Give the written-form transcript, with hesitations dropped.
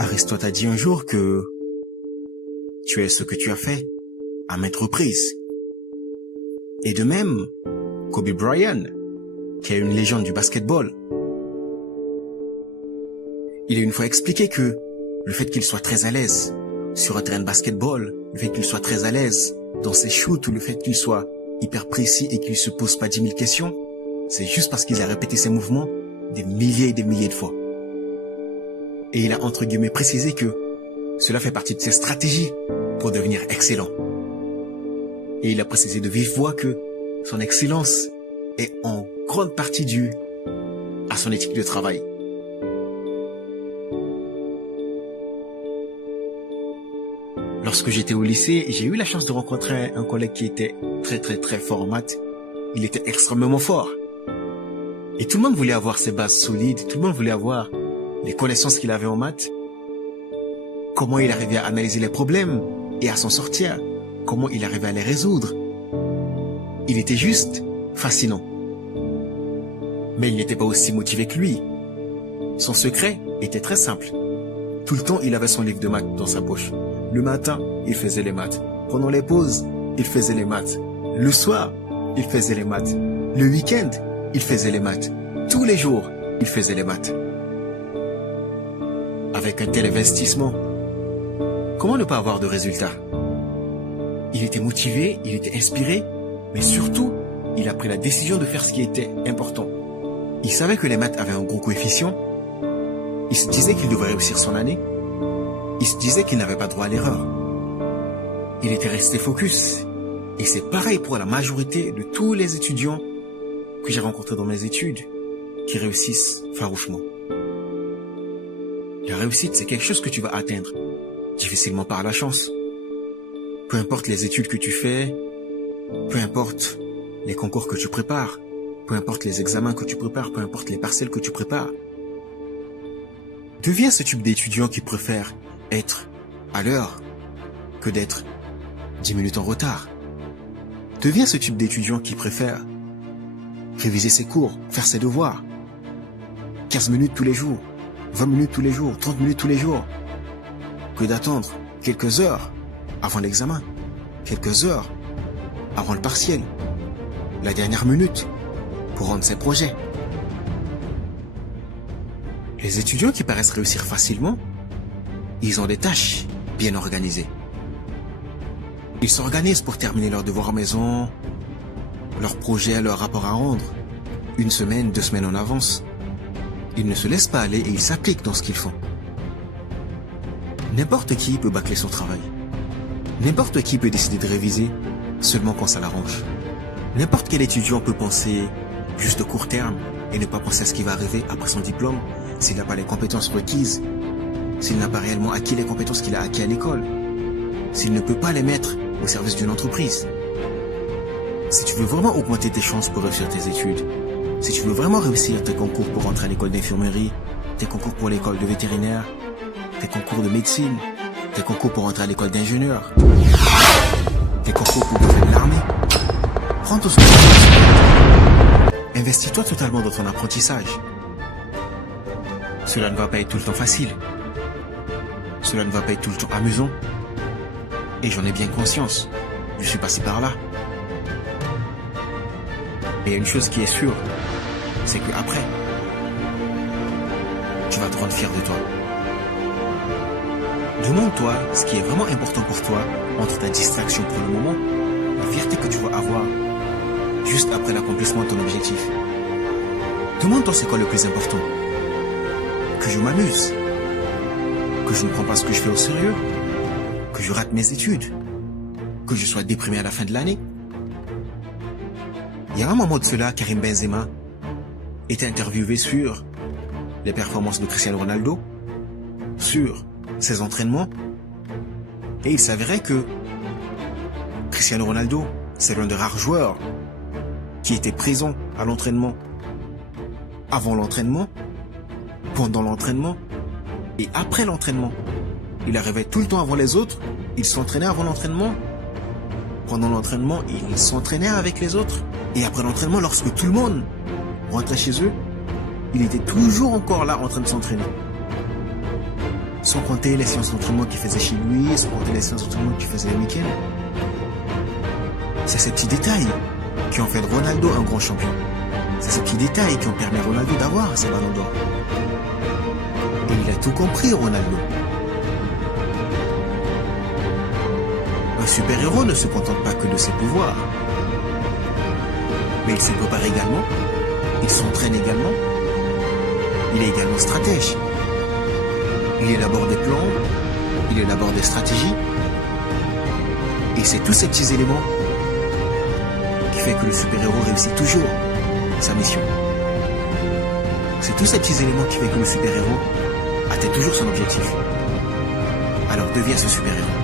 Aristote a dit un jour que tu es ce que tu as fait à maintes reprises. Et de même, Kobe Bryant, qui est une légende du basketball, il a une fois expliqué que le fait qu'il soit très à l'aise sur un terrain de basketball, le fait qu'il soit très à l'aise dans ses shoots ou le fait qu'il soit hyper précis et qu'il se pose pas 10 000 questions, c'est juste parce qu'il a répété ses mouvements des milliers et des milliers de fois. Et il a entre guillemets précisé que cela fait partie de ses stratégies pour devenir excellent. Et il a précisé de vive voix que son excellence est en grande partie due à son éthique de travail. Lorsque j'étais au lycée, j'ai eu la chance de rencontrer un collègue qui était très fort en maths. Il était extrêmement fort. Et tout le monde voulait avoir ses bases solides, tout le monde voulait avoir les connaissances qu'il avait en maths. Comment il arrivait à analyser les problèmes et à s'en sortir. Comment il arrivait à les résoudre. Il était juste fascinant. Mais il n'était pas aussi motivé que lui. Son secret était très simple. Tout le temps, il avait son livre de maths dans sa poche. Le matin, il faisait les maths. Pendant les pauses, il faisait les maths. Le soir, il faisait les maths. Le week-end, il faisait les maths. Tous les jours, il faisait les maths. Avec un tel investissement, comment ne pas avoir de résultats? Il était motivé, il était inspiré, mais surtout, il a pris la décision de faire ce qui était important. Il savait que les maths avaient un gros coefficient. Il se disait qu'il devrait réussir son année. Il se disait qu'il n'avait pas droit à l'erreur. Il était resté focus. Et c'est pareil pour la majorité de tous les étudiants que j'ai rencontrés dans mes études qui réussissent farouchement. La réussite, c'est quelque chose que tu vas atteindre difficilement par la chance. Peu importe les études que tu fais, peu importe les concours que tu prépares, peu importe les examens que tu prépares, peu importe les partiels que tu prépares. Deviens ce type d'étudiant qui préfère être à l'heure que d'être 10 minutes en retard. Deviens ce type d'étudiant qui préfère réviser ses cours, faire ses devoirs. 15 minutes tous les jours, 20 minutes tous les jours, 30 minutes tous les jours. Que d'attendre quelques heures avant l'examen, quelques heures avant le partiel, la dernière minute pour rendre ses projets. Les étudiants qui paraissent réussir facilement, ils ont des tâches bien organisées. Ils s'organisent pour terminer leurs devoirs à maison, leurs projets, leurs rapports à rendre, 1 semaine, 2 semaines en avance. Ils ne se laissent pas aller et ils s'appliquent dans ce qu'ils font. N'importe qui peut bâcler son travail. N'importe qui peut décider de réviser seulement quand ça l'arrange. N'importe quel étudiant peut penser juste de court terme et ne pas penser à ce qui va arriver après son diplôme s'il n'a pas les compétences requises, s'il n'a pas réellement acquis les compétences qu'il a acquis à l'école, s'il ne peut pas les mettre au service d'une entreprise. Si tu veux vraiment augmenter tes chances pour réussir tes études, si tu veux vraiment réussir tes concours pour entrer à l'école d'infirmerie, tes concours pour l'école de vétérinaire, tes concours de médecine, tes concours pour entrer à l'école d'ingénieur, tes concours pour faire l'armée, prends tout ce que tu veux. Investis-toi totalement dans ton apprentissage. Cela ne va pas être tout le temps facile. Cela ne va pas être tout le temps amusant. Et j'en ai bien conscience. Je suis passé par là. Et une chose qui est sûre, c'est que après, tu vas te rendre fier de toi. Demande-toi ce qui est vraiment important pour toi entre ta distraction pour le moment, la fierté que tu vas avoir juste après l'accomplissement de ton objectif. Demande-toi c'est quoi le plus important. Que je m'amuse, que je ne prends pas ce que je fais au sérieux, que je rate mes études, que je sois déprimé à la fin de l'année. Il y a un moment de cela, Karim Benzema était interviewé sur les performances de Cristiano Ronaldo, sur ses entraînements, et il s'avérait que Cristiano Ronaldo, c'est l'un des rares joueurs qui était présent à l'entraînement, avant l'entraînement, pendant l'entraînement et après l'entraînement. Il arrivait tout le temps avant les autres, il s'entraînait avant l'entraînement, pendant l'entraînement, il s'entraînait avec les autres, et après l'entraînement, lorsque tout le monde rentrait chez eux, il était toujours encore là en train de s'entraîner. Sans compter les séances d'entraînement qu'il faisait chez lui, sans compter les séances d'entraînement qu'il faisait le week-end. C'est ces petits détails qui ont fait de Ronaldo un grand champion. C'est ces petits détails qui ont permis à Ronaldo d'avoir ses ballons d'or. Et il a tout compris, Ronaldo. Un super-héros ne se contente pas que de ses pouvoirs. Mais il se prépare également, il s'entraîne également, il est également stratège. Il élabore des plans, il élabore des stratégies. Et c'est tous ces petits éléments qui fait que le super-héros réussit toujours sa mission. C'est tous ces petits éléments qui fait que le super-héros atteint toujours son objectif. Alors deviens ce super-héros.